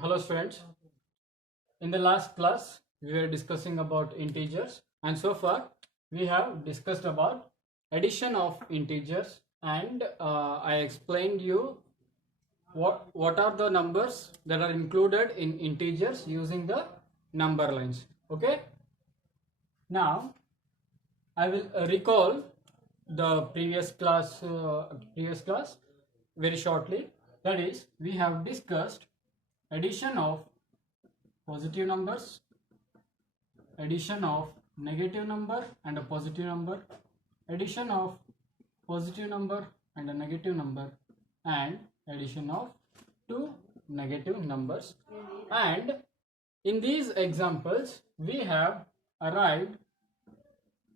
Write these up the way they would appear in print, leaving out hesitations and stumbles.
Hello students. In the last class we were discussing about integers, and so far we have discussed about addition of integers, and I explained you what are the numbers that are included in integers using the number lines. Okay, now I will recall the previous class very shortly. That is, we have discussed addition of positive numbers, addition of negative number and a positive number, addition of positive number and a negative number, and addition of two negative numbers. And in these examples we have arrived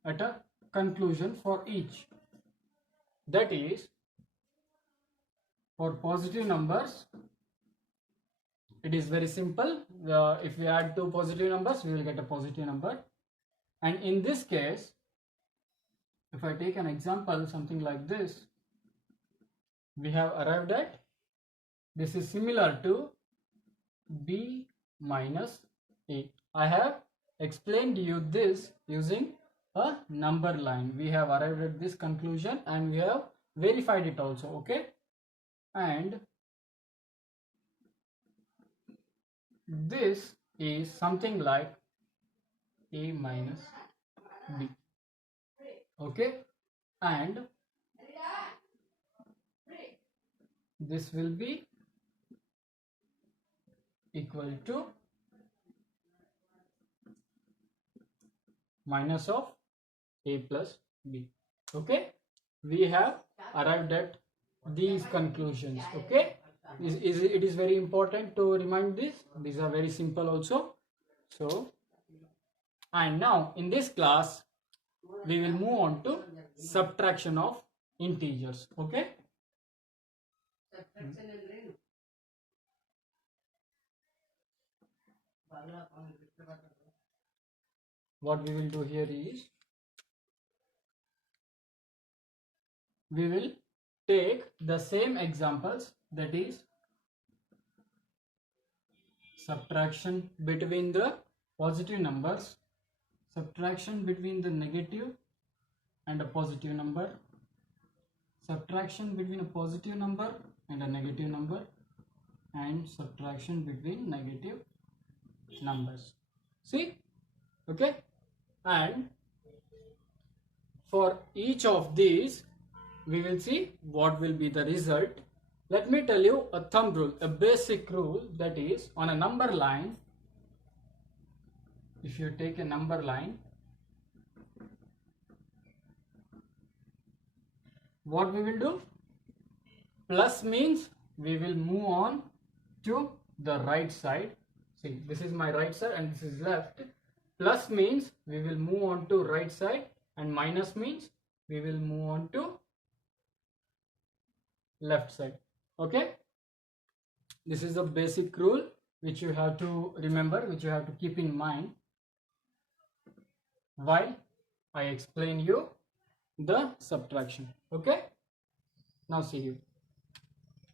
at a conclusion for each. That is, for positive numbers it is very simple. If we add two positive numbers we will get a positive number, and in this case if I take an example something like this, we have arrived at, this is similar to b minus a. I have explained you this using a number line. We have arrived at this conclusion and we have verified it also. Okay, and this is something like a minus b. Okay, and this will be equal to minus of a plus b. Okay, we have arrived at these conclusions. Okay, it is very important to remind this. These are very simple also. So, and now in this class we will move on to subtraction of integers. Okay, what we will do here is we will take the same examples, that is subtraction between the positive numbers, subtraction between the negative and a positive number, subtraction between a positive number and a negative number, and subtraction between negative numbers. See? Okay, and for each of these we will see what will be the result. Let me tell you a thumb rule, a basic rule, that is, on a number line, if you take a number line, what we will do? Plus means we will move on to the right side. See, this is my right side and this is left. Plus means we will move on to right side, and minus means we will move on to left side. Okay, this is the basic rule which you have to remember, which you have to keep in mind while I explain you the subtraction. Okay, now see you.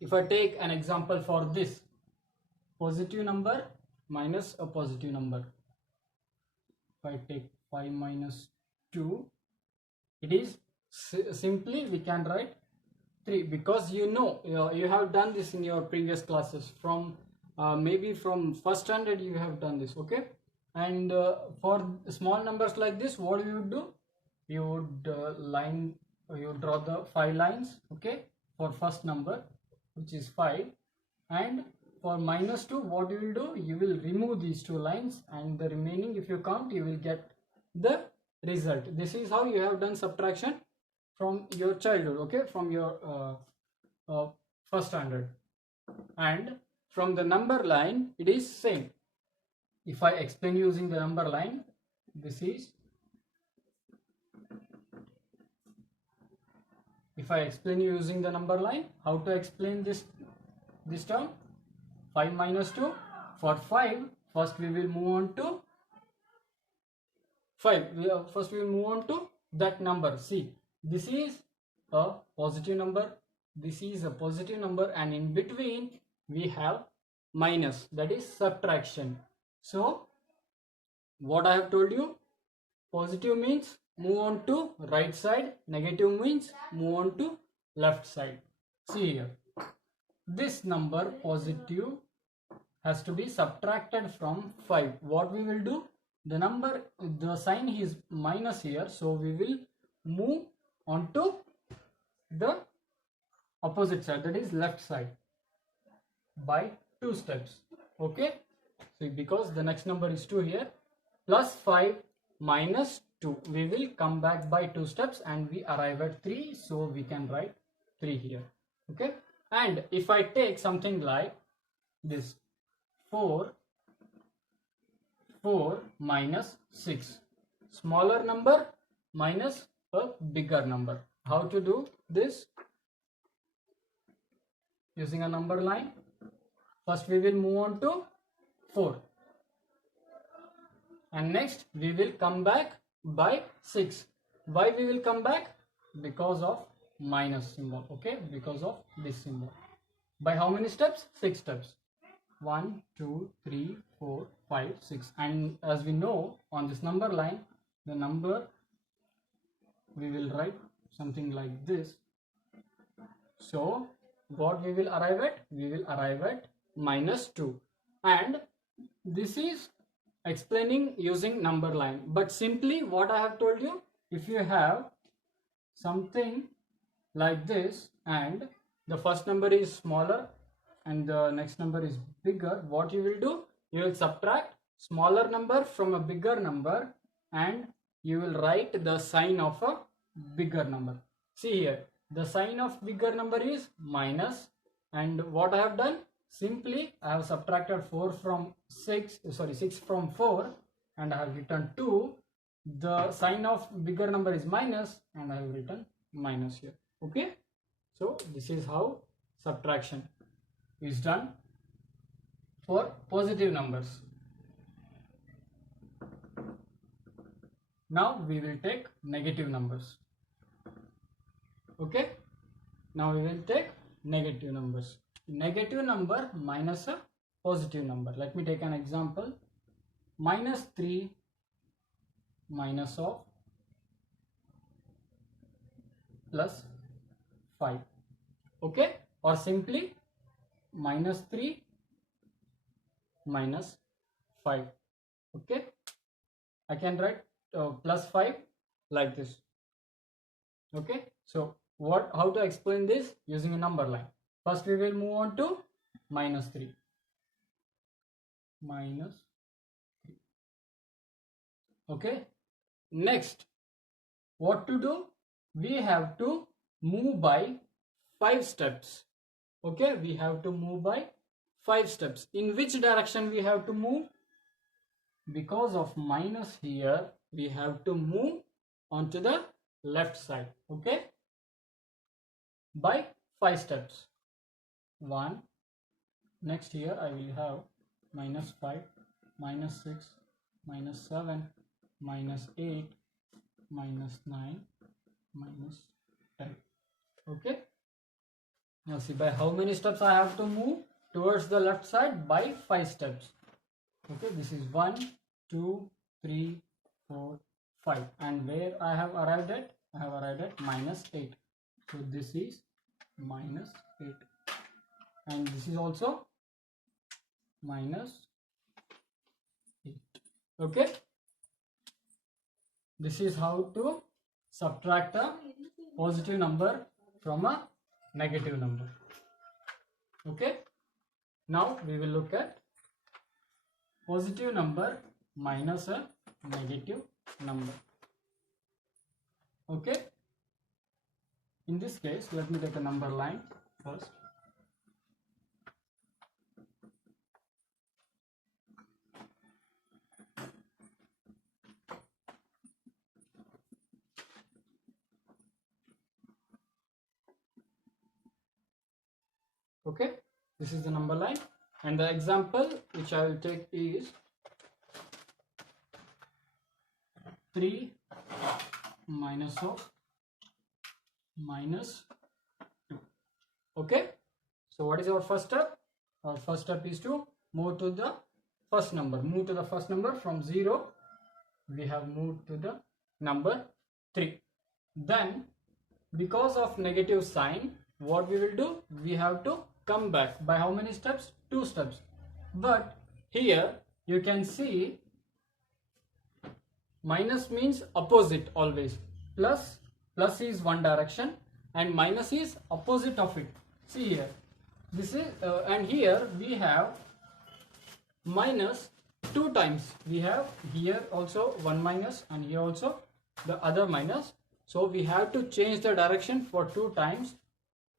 If I take an example for this, positive number minus a positive number, if I take 5 minus 2, it is simply we can write 3, because you have done this in your previous classes, from maybe from first standard you have done this. Okay, and for small numbers like this, what you would do, you would you draw the 5 lines. Okay, for first number, which is 5, and for minus 2, what you will do, you will remove these 2 lines, and the remaining, if you count, you will get the result. This is how you have done subtraction from your childhood. Okay, from your first standard. And from the number line it is same. If I explain using the number line, this is, if I explain using the number line, how to explain this term, 5 minus 2, for 5, first we will move on to 5, first we will move on to that number. See, this is a positive number, this is a positive number, and in between we have minus, that is subtraction. So what I have told you, positive means move on to right side, negative means move on to left side. See here, this number positive has to be subtracted from 5. What we will do, the sign is minus here, so we will move on to the opposite side, that is left side, by 2 steps. Okay, so because the next number is 2 here, plus 5 minus 2, we will come back by 2 steps and we arrive at 3, so we can write 3 here. Okay, and if I take something like this, 4 minus 6, smaller number minus a bigger number. How to do this? Using a number line. First we will move on to 4, and next we will come back by 6. Why we will come back? Because of minus symbol. Okay, because of this symbol. By how many steps? 6 steps. 1, 2, 3, 4, 5, 6. And as we know, on this number line, the number we will write something like this. So what we will arrive at? We will arrive at minus 2. And this is explaining using number line. But simply what I have told you, if you have something like this and the first number is smaller and the next number is bigger, what you will do? You will subtract smaller number from a bigger number and you will write the sign of a bigger number. See here, the sign of bigger number is minus, and what I have done? Simply I have subtracted 6 from 4 and I have written 2. The sign of bigger number is minus and I have written minus here. Okay, so this is how subtraction is done for positive numbers. Now we will take negative numbers. Okay, now we will take negative numbers. Negative number minus a positive number. Let me take an example. Minus 3 minus of plus 5. Okay, or simply minus 3 minus 5. Okay, I can write plus 5 like this. Okay, so how to explain this? Using a number line. First we will move on to minus 3. Minus 3. Okay, next what to do? We have to move by 5 steps. Okay, we have to move by 5 steps. In which direction we have to move? Because of minus here, we have to move onto the left side. Okay, by 5 steps. 1, next here I will have minus 5, minus 6, minus 7, minus 8, minus 9, minus 10. Okay, now see by how many steps I have to move towards the left side? By 5 steps. Okay, this is 1, 2, 3, 4, 5, and where I have arrived at? I have arrived at minus 8. So this is minus 8, and this is also minus 8. Okay, this is how to subtract a positive number from a negative number. Okay, now we will look at positive number minus a negative number. Okay, in this case let me take a number line first. Okay, this is the number line, and the example which I will take is 3 minus of minus 2. Okay, so what is our first step? Our first step is to move to the first number. Move to the first number from 0. We have moved to the number 3. Then because of negative sign, what we will do? We have to come back by how many steps? 2 steps. But here you can see minus means opposite always. Plus is one direction and minus is opposite of it. See here, this is and here we have minus 2 times. We have here also one minus and here also the other minus. So we have to change the direction for 2 times.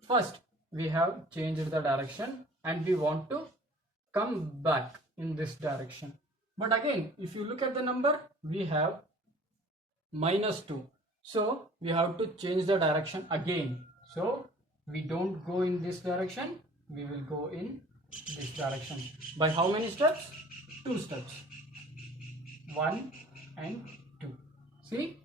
First we have changed the direction and we want to come back in this direction. But again, if you look at the number, we have minus 2. So we have to change the direction again. So we don't go in this direction, we will go in this direction. By how many steps? 2 steps. 1 and 2. See,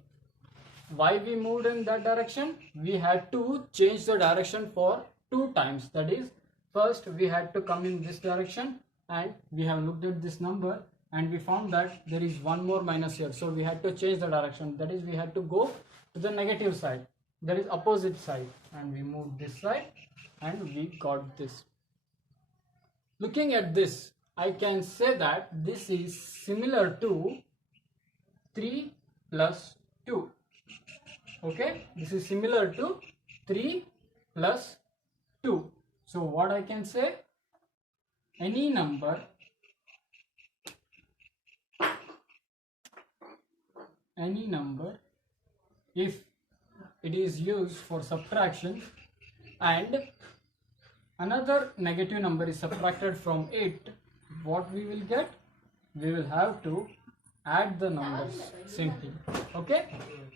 why we moved in that direction? We had to change the direction for 2 times. That is, first we had to come in this direction and we have looked at this number and we found that there is one more minus here. So we had to change the direction. That is, we had to go to the negative side. That is opposite side, and we moved this side and we got this. Looking at this, I can say that this is similar to 3 plus 2. Okay, this is similar to 3 plus 2. So what I can say? Any number if it is used for subtraction and another negative number is subtracted from it, what we will get? We will have to add the numbers simply. Okay,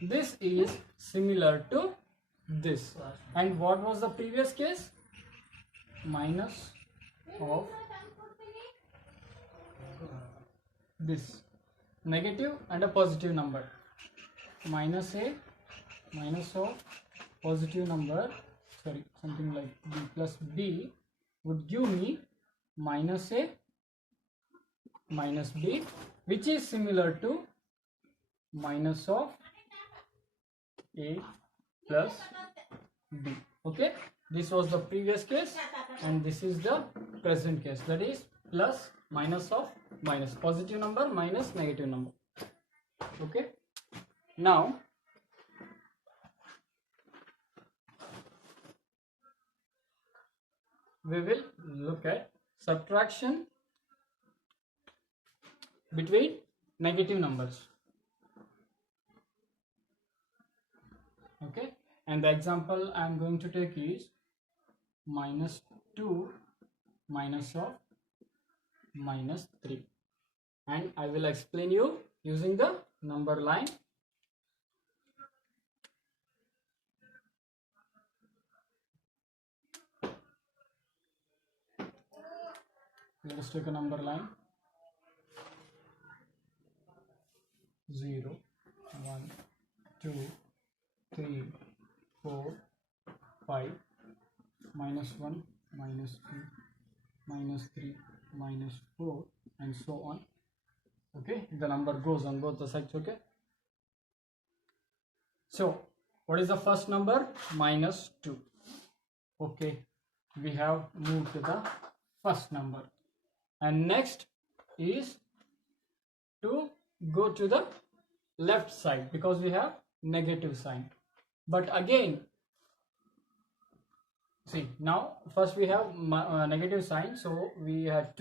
this is similar to this. And what was the previous case? Minus of this negative and a positive number. Minus of positive number, sorry, something like b plus b would give me minus a minus b, which is similar to minus of a plus b. Okay, this was the previous case and this is the present case. That is plus minus of minus, positive number minus negative number. Okay, now we will look at subtraction between negative numbers. Okay, and the example I am going to take is minus 2 minus of minus 3, and I will explain you using the number line. Let us take a number line. 0, 1, 2, 3, 4, 5, minus 1, minus 2, minus 3, minus 4, and so on. Okay, the number goes on both the sides. Okay, so what is the first number? Minus 2. Okay, we have moved to the first number, and next is to go to the left side because we have negative sign. But again, see, now first we have negative sign, so we have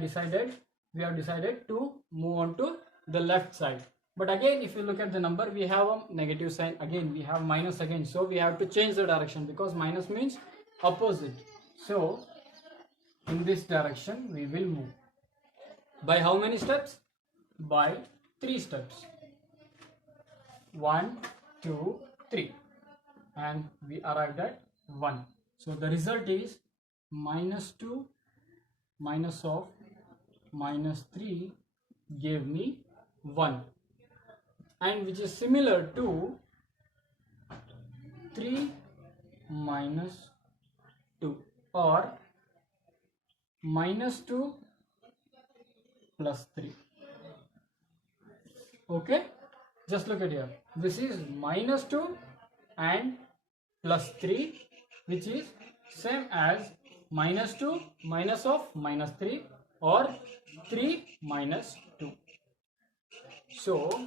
decided to move on to the left side. But again, if you look at the number, we have a negative sign again, we have minus again, so we have to change the direction because minus means opposite. So in this direction we will move. By how many steps? By 3 steps. 1, 2, 3, and we arrived at 1. So the result is minus 2 minus of minus 3 gave me 1, and which is similar to 3 minus 2. or minus 2 plus 3. Okay, just look at here. This is minus 2 and plus 3, which is same as minus 2 minus of minus 3 or 3 minus 2. So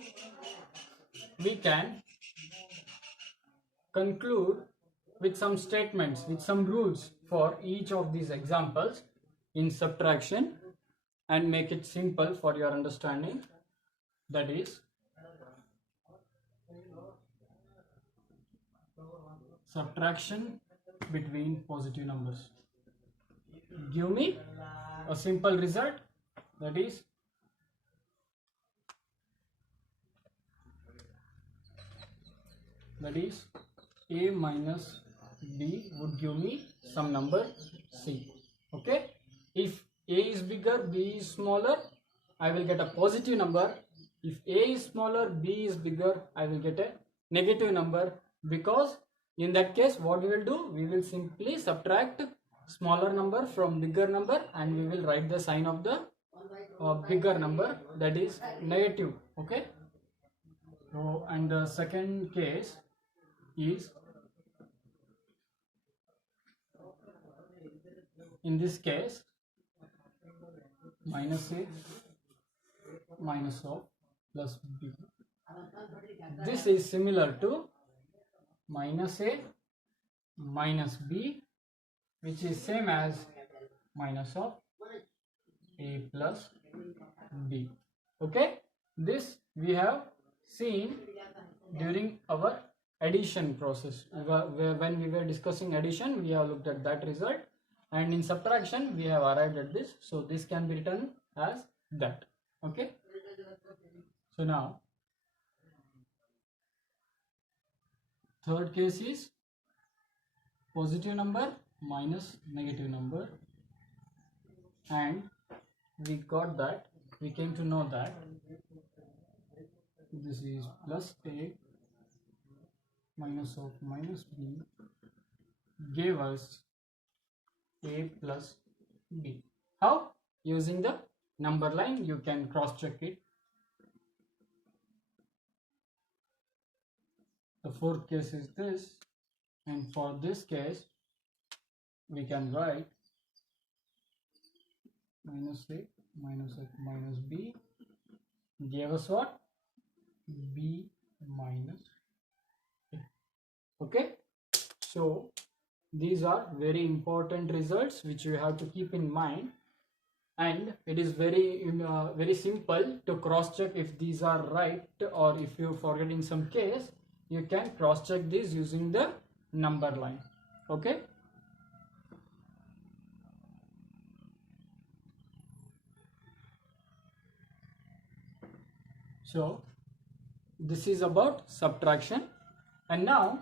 we can conclude with some statements, with some rules for each of these examples in subtraction and make it simple for your understanding. That is, subtraction between positive numbers. Give me a simple result, that is a minus b would give me some number c. Okay, if a is bigger, b is smaller, I will get a positive number. If a is smaller, b is bigger, I will get a negative number, because in that case what we will do, we will simply subtract smaller number from bigger number and we will write the sign of the bigger number, that is negative. Okay, so and the second case is, in this case, minus a minus of plus b. This is similar to minus a minus b, which is same as minus of a plus b. Okay, this we have seen during our addition process. When we were discussing addition, we have looked at that result, and in subtraction we have arrived at this. So this can be written as that. Okay, so now third case is positive number minus negative number, and we got that, we came to know that this is plus a minus of minus b gave us a plus b. How? Using the number line, you can cross check it. The fourth case is this, and for this case we can write minus a minus of minus b gave us what? B minus a. Okay, so these are very important results which you have to keep in mind, and it is very simple to cross check if these are right, or if you forget in some case, you can cross check this using the number line. Okay, so this is about subtraction, and now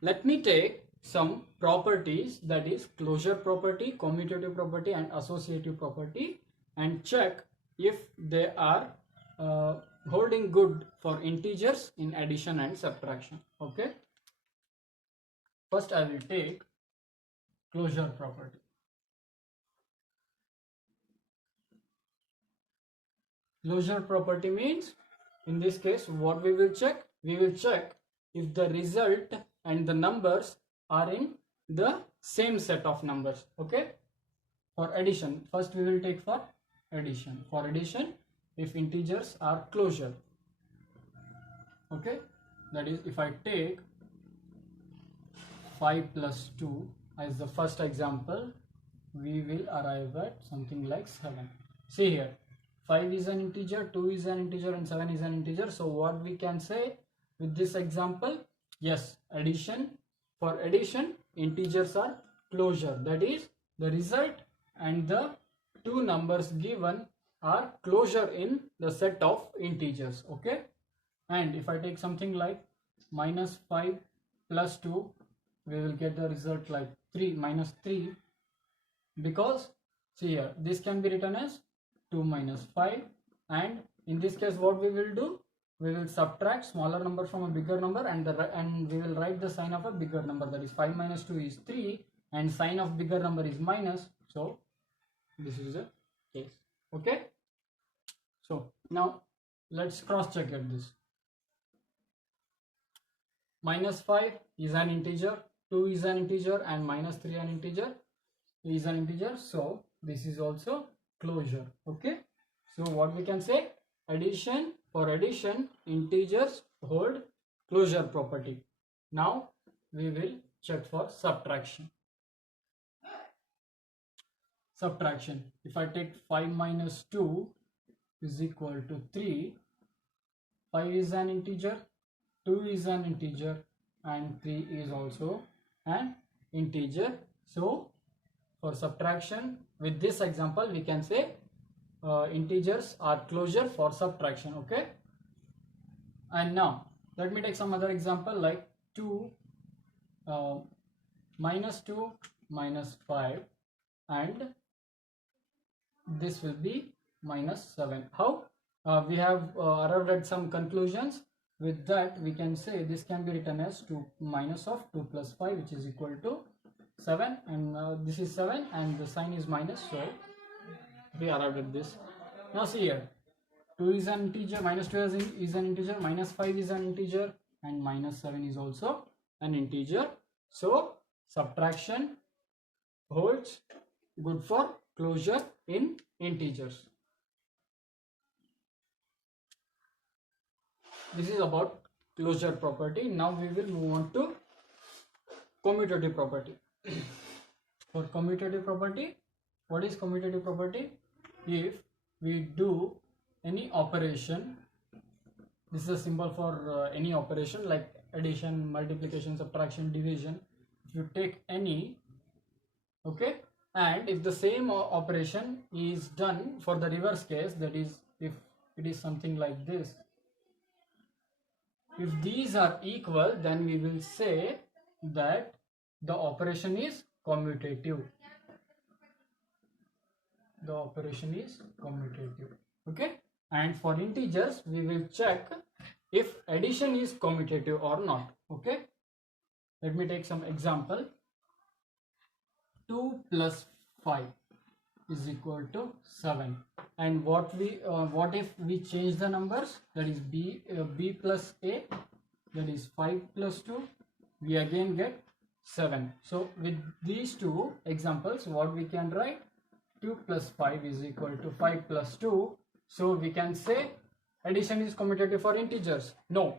let me take some properties, that is closure property, commutative property and associative property, and check if they are holding good for integers in addition and subtraction. Okay, first I will take closure property. Closure property means, in this case what we will check? We will check if the result and the numbers are in the same set of numbers. Okay, for addition, first we will take for addition. For addition, if integers are closure. Okay, that is, if I take 5 plus 2 as the first example, we will arrive at something like 7. See here, 5 is an integer, 2 is an integer and 7 is an integer. So what we can say with this example? Yes, addition. For addition, integers are closure, that is the result and the two numbers given are closure in the set of integers. Okay, and if I take something like minus 5 plus 2, we will get the result like 3 minus 3, because see here, this can be written as 2 minus 5, and in this case what we will do, we will subtract smaller number from a bigger number, and we will write the sign of a bigger number, that is 5 minus 2 is 3, and sign of bigger number is minus, so this is the case. Okay, so now let's cross check at this. Minus 5 is an integer, 2 is an integer, and minus 3 an integer is an integer, so this is also closure. Okay, so what we can say, addition, for addition integers hold closure property. Now we will check for subtraction. Subtraction, if I take 5 minus 2 is equal to 3, 5 is an integer, 2 is an integer, and 3 is also an integer. So for subtraction, with this example we can say integers are closure for subtraction. Okay, and now let me take some other example like 2 minus 2 minus 5, and this will be minus 7. How? We have arrived at some conclusions. With that we can say this can be written as 2 minus of 2 plus 5, which is equal to 7, and this is 7 and the sign is minus, so we arrived at this. Now see here, 2 is an integer, minus 2 is an integer, minus 5 is an integer, and minus 7 is also an integer. So subtraction holds good for closure in integers. This is about closure property. Now we will move on to commutative property. For commutative property, what is commutative property? If we do any operation, this is a symbol for any operation like addition, multiplication, subtraction, division. If you take any, okay, and if the same operation is done for the reverse case, that is if it is something like this, if these are equal, then we will say that the operation is commutative. The operation is commutative. Okay, and for integers we will check if addition is commutative or not. Okay, let me take some example. 2 plus 5 is equal to 7, and what if we change the numbers, that is b plus a, that is 5 plus 2, we again get 7. So with these two examples, what we can write, 2 plus 5 is equal to 5 plus 2, so we can say addition is commutative for integers. No,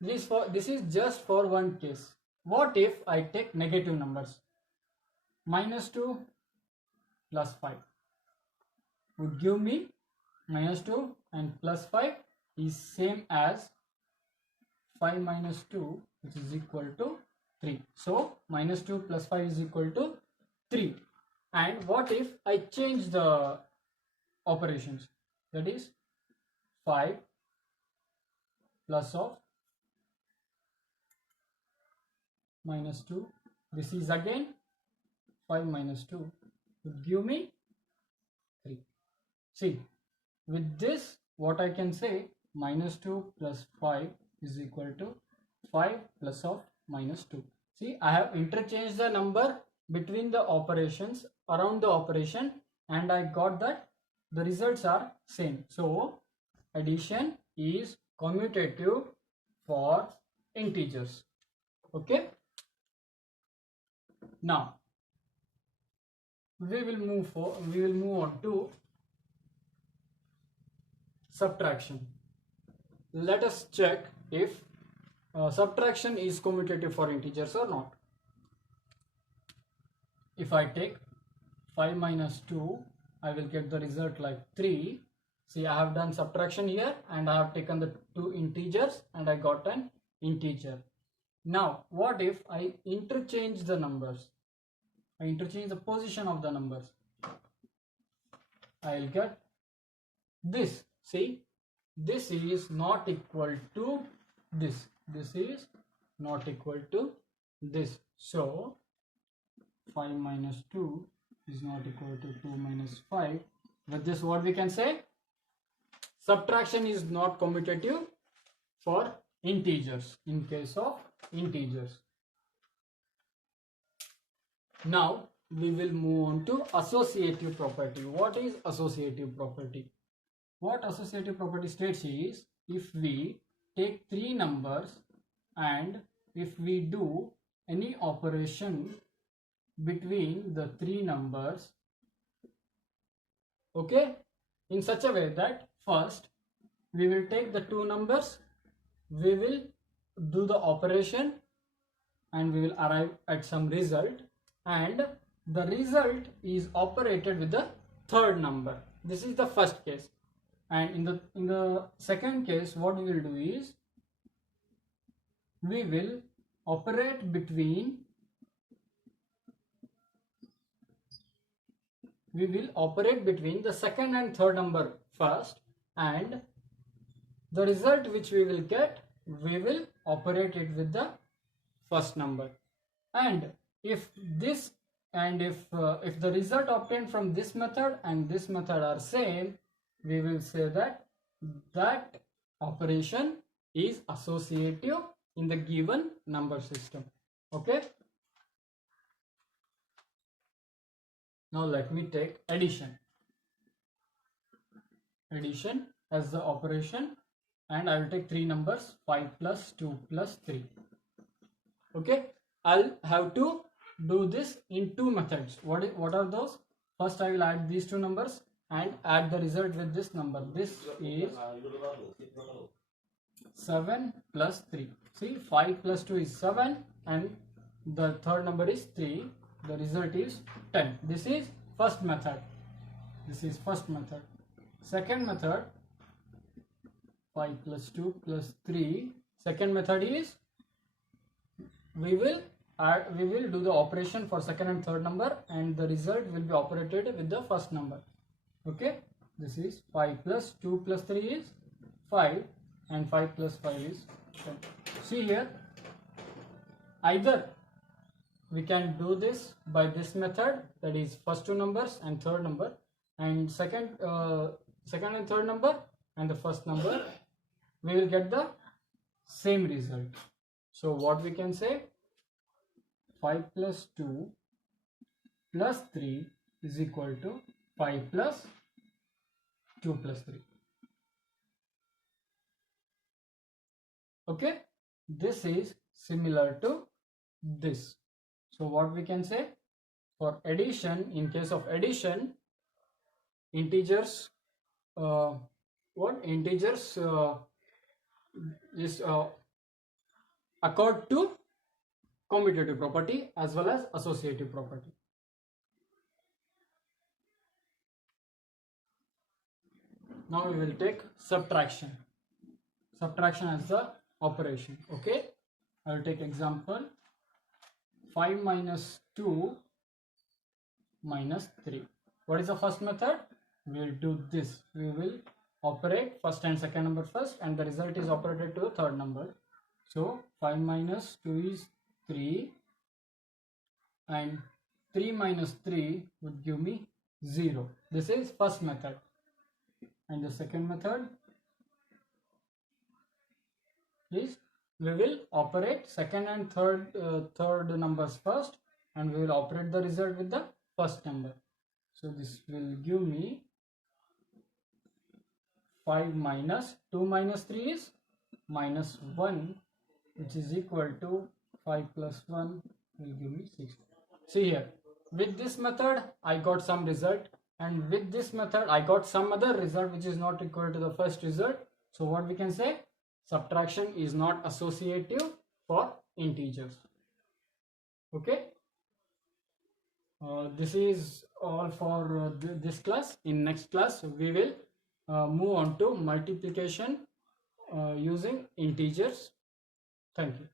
this is just for one case. What if I take negative numbers? Minus 2 plus 5 would give me minus 2, and plus 5 is same as 5 minus 2, which is equal to 3. So minus 2 plus 5 is equal to 3. And what if I change the operations? That is 5 plus of minus 2. This is again 5 minus 2 would give me 3. See, with this what I can say, minus 2 plus 5 is equal to 5 plus of minus 2. See, I have interchanged the number between the operations around the operation, and I got that the results are same. So addition is commutative for integers. Okay, now we will move on to subtraction. Let us check if subtraction is commutative for integers or not. If I take 5 minus 2, I will get the result like 3. See, I have done subtraction here and I have taken the two integers and I got an integer. Now what if I interchange the numbers? I interchange the position of the numbers. I will get this. See, this is not equal to this. This is not equal to this. So 5 minus 2 is not equal to 2 minus 5. With this, what we can say? Subtraction is not commutative for integers in case of integers. Now we will move on to associative property. What is associative property? What associative property states is, if we take three numbers and if we do any operation between the three numbers, okay, in such a way that first we will take the two numbers, we will do the operation and we will arrive at some result, and the result is operated with the third number. This is the first case. And in the second case, what we will do is, we will operate between the second and third number first, and the result which we will get, we will operate it with the first number. And if the result obtained from this method and this method are same, we will say that that operation is associative in the given number system. Okay. Now let me take addition as the operation, and I will take three numbers, 5 plus 2 plus 3. Okay, I'll have to do this in two methods. What are those? First, I will add these two numbers and add the result with this number. This is 7 plus 3. See, 5 plus 2 is 7 and the third number is 3. The result is 10. This is first method. Second method, 5 plus 2 plus 3. Second method is, we will do the operation for second and third number and the result will be operated with the first number. Okay, this is 5 plus 2 plus 3 is 5 and 5 plus 5 is 10. See here, either we can do this by this method, that is first two numbers and third number, and second and third number and the first number, we will get the same result. So what we can say, 5 plus 2 plus 3 is equal to 5 plus 2 plus 3. Okay, this is similar to this. So what we can say, for addition, in case of addition, integers is accord to commutative property as well as associative property. Now we will take subtraction as the operation. Okay, I will take example 5 minus 2 minus 3. What is the first method? We will do this. We will operate first and second number first, and the result is operated to the third number. So 5 minus 2 is 3 and 3 minus 3 would give me 0. This is first method. And the second method is, we will operate second and third numbers first, and we will operate the result with the first number. So this will give me 5 minus 2 minus 3 is minus 1, which is equal to 5 plus 1 will give me 6. See here, with this method I got some result, and with this method I got some other result which is not equal to the first result. So what we can say, subtraction is not associative for integers. Okay, this is all for this class. In next class we will move on to multiplication using integers. Thank you.